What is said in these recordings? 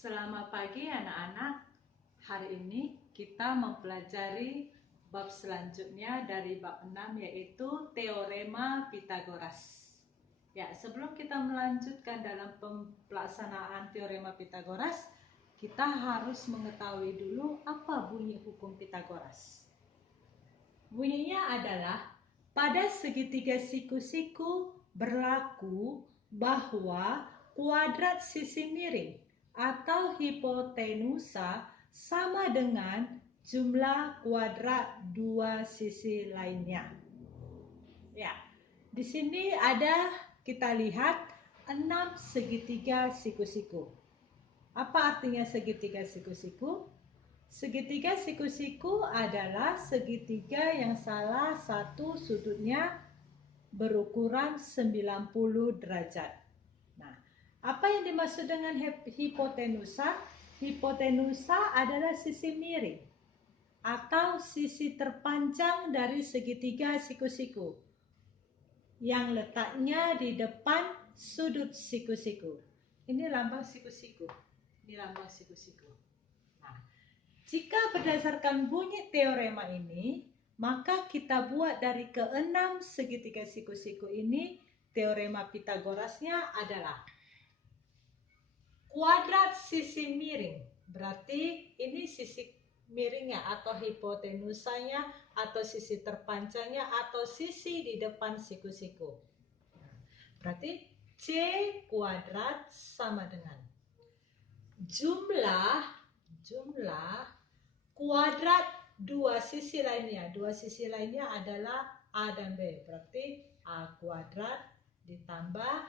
Selamat pagi anak-anak. Hari ini kita mempelajari bab selanjutnya dari bab 6 yaitu Teorema Pitagoras. Ya, sebelum kita melanjutkan dalam pelaksanaan Teorema Pitagoras, kita harus mengetahui dulu apa bunyi hukum Pitagoras. Bunyinya adalah pada segitiga siku-siku berlaku bahwa kuadrat sisi miring atau hipotenusa sama dengan jumlah kuadrat dua sisi lainnya. Ya, di sini ada kita lihat 6 segitiga siku-siku. Apa artinya segitiga siku-siku? Segitiga siku-siku adalah segitiga yang salah satu sudutnya berukuran 90 derajat. Nah, apa yang dimaksud dengan hipotenusa? Hipotenusa adalah sisi miring atau sisi terpanjang dari segitiga siku-siku yang letaknya di depan sudut siku-siku. Ini lambang siku-siku. Ini lambang siku-siku. Nah, jika berdasarkan bunyi teorema ini, maka kita buat dari keenam segitiga siku-siku ini, teorema Pitagorasnya adalah kuadrat sisi miring. Berarti ini sisi miringnya atau hipotenusanya atau sisi terpanjangnya atau sisi di depan siku-siku. Berarti C kuadrat sama dengan jumlah kuadrat dua sisi lainnya. Dua sisi lainnya adalah A dan B. Berarti A kuadrat ditambah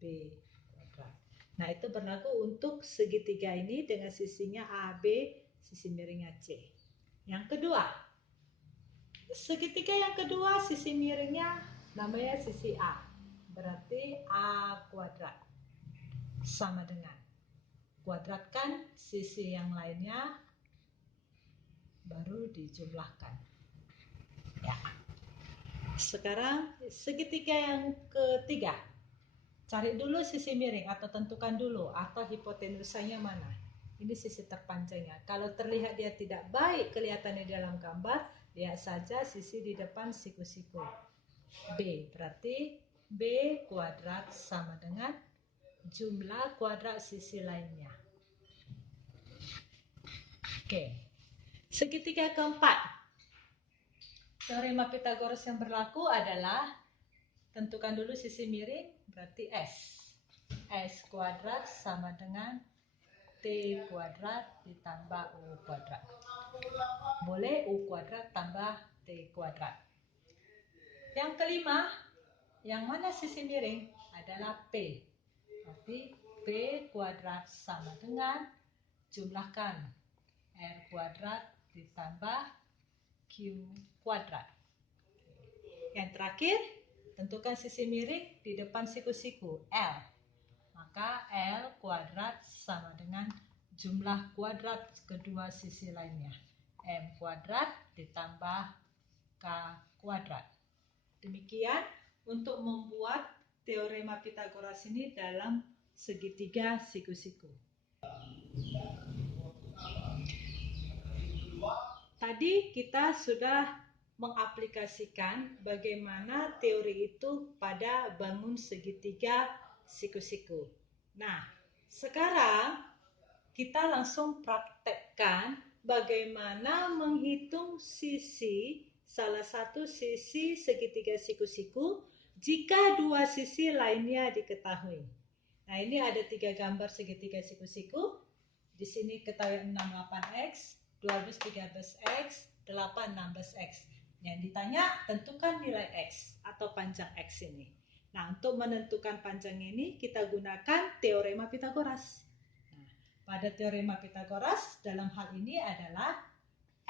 B kuadrat. Nah, itu berlaku untuk segitiga ini dengan sisinya AB, sisi miringnya C. Yang kedua, segitiga yang kedua sisi miringnya namanya sisi A. Berarti A kuadrat sama dengan kuadratkan sisi yang lainnya baru dijumlahkan. Ya. Sekarang segitiga yang ketiga. Cari dulu sisi miring atau tentukan dulu atau hipotenusanya mana. Ini sisi terpanjangnya. Kalau terlihat dia tidak baik kelihatannya dalam gambar, lihat saja sisi di depan siku-siku. B berarti B kuadrat sama dengan jumlah kuadrat sisi lainnya. Oke. Segitiga keempat. Teorema Pitagoras yang berlaku adalah tentukan dulu sisi miring, berarti S. S kuadrat sama dengan T kuadrat ditambah U kuadrat. Boleh U kuadrat tambah T kuadrat. Yang kelima, yang mana sisi miring adalah P. Berarti P kuadrat sama dengan jumlahkan R kuadrat ditambah Q kuadrat. Yang terakhir, tentukan sisi miring di depan siku-siku L. Maka L kuadrat sama dengan jumlah kuadrat kedua sisi lainnya. M kuadrat ditambah K kuadrat. Demikian untuk membuat teorema Pitagoras ini dalam segitiga siku-siku. Tadi kita sudah mengaplikasikan bagaimana teori itu pada bangun segitiga siku-siku. Nah, sekarang kita langsung praktekkan bagaimana menghitung sisi salah satu sisi segitiga siku-siku jika dua sisi lainnya diketahui. Nah, ini ada 3 gambar segitiga siku-siku. Di sini ketahui 68x, 1213x, 816x. Yang ditanya tentukan nilai x atau panjang x ini. Nah, untuk menentukan panjang ini kita gunakan teorema Pitagoras. Nah, pada teorema Pitagoras dalam hal ini adalah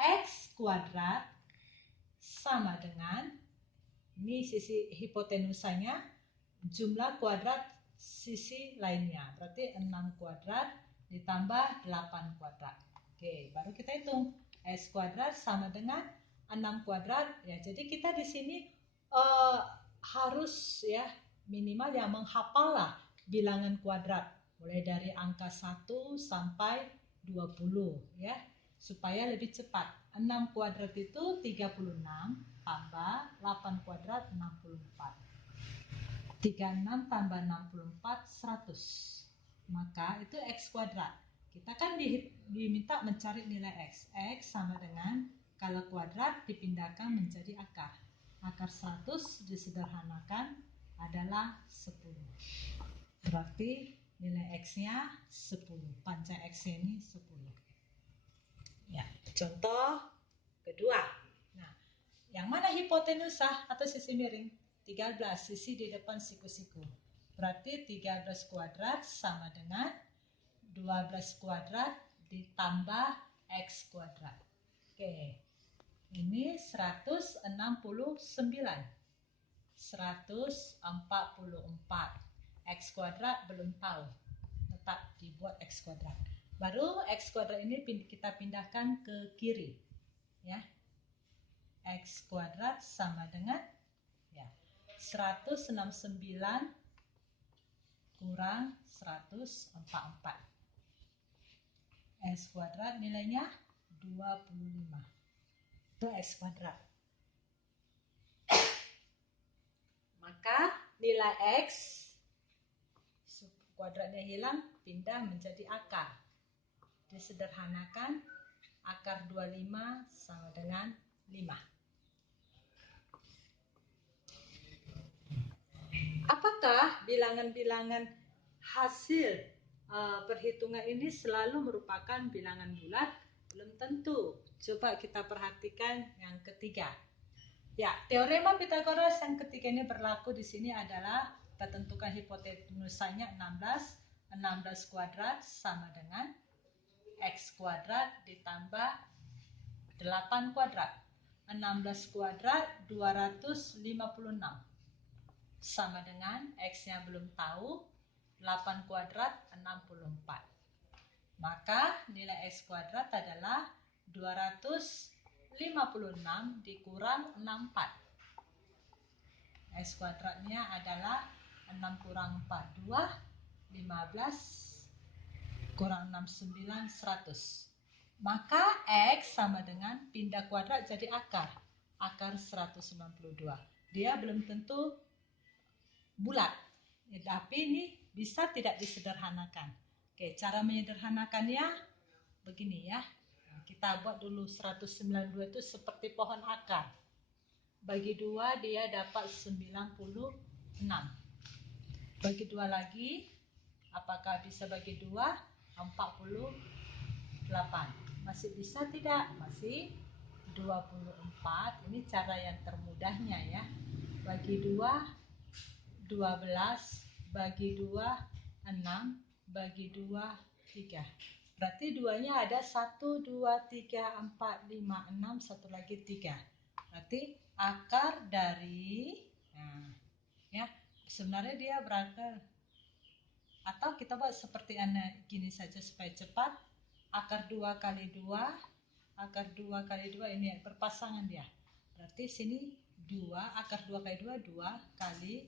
x kuadrat sama dengan ini sisi hipotenusanya jumlah kuadrat sisi lainnya. Berarti 6 kuadrat ditambah 8 kuadrat. Oke, baru kita hitung. S kuadrat sama dengan 6 kuadrat. Ya, jadi kita di sini harus ya minimal yang menghafal lah bilangan kuadrat. mulai dari angka 1 sampai 20 ya, supaya lebih cepat. 6 kuadrat itu 36 tambah 8 kuadrat 64. 36 tambah 64 100. Maka itu X kuadrat. Kita kan diminta mencari nilai X. X sama dengan, kalau kuadrat dipindahkan menjadi akar. Akar 100 disederhanakan adalah 10. Berarti nilai X-nya 10. Panjang X ini 10. Ya, contoh kedua. Nah, yang mana hipotenusa atau sisi miring? 13, sisi di depan siku-siku. Berarti 13 kuadrat sama dengan 12 kuadrat ditambah X kuadrat. Oke, ini 169. 144. X kuadrat belum tahu. Tetap dibuat X kuadrat. Baru X kuadrat ini kita pindahkan ke kiri. Ya. X kuadrat sama dengan 169 kurang 144. X kuadrat nilainya 25. Itu X kuadrat. Maka nilai X kuadratnya hilang, pindah menjadi akar. Disederhanakan, akar 25 sama dengan 5. Apakah bilangan-bilangan hasil perhitungan ini selalu merupakan bilangan bulat? Belum tentu. Coba kita perhatikan yang ketiga. Ya, teorema Pythagoras yang ketiga ini berlaku di sini adalah kita tentukan hipotenusanya 16. 16 kuadrat sama dengan X kuadrat ditambah 8 kuadrat. 16 kuadrat 256. Sama dengan X-nya belum tahu, 8 kuadrat 64. Maka nilai X kuadrat adalah 256 dikurang 64. X kuadratnya adalah 6 kurang 4, 2, 15 kurang 69, 100. Maka X sama dengan pindah kuadrat jadi akar. Akar 192. Dia belum tentu bulat, tapi ini bisa tidak disederhanakan. Oke, cara menyederhanakannya begini ya. Kita buat dulu 192 itu seperti pohon akar. Bagi 2 dia dapat 96. Bagi 2 lagi, apakah bisa bagi 2? 48. Masih bisa tidak? Masih 24. Ini cara yang termudahnya ya. Bagi 2 12, bagi 2, 6, bagi 2, 3. Berarti duanya ada 1, 2, 3, 4, 5, 6, satu lagi 3. Berarti akar dari, ya sebenarnya dia berakar. Atau kita buat seperti gini saja supaya cepat. Akar 2 kali 2, akar 2 kali 2 ini berpasangan dia. Berarti sini 2, akar 2 kali 2, 2 kali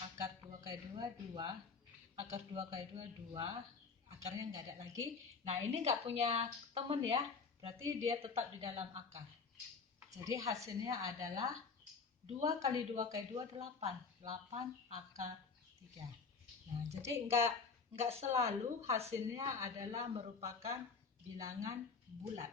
akar 2 kali 2, 2, akar 2 kali 2, 2, akarnya nggak ada lagi. Nah ini nggak punya teman ya, berarti dia tetap di dalam akar. Jadi hasilnya adalah 2 kali 2 kali 2, 8. 8 akar 3. Nah jadi nggak selalu hasilnya adalah merupakan bilangan bulat.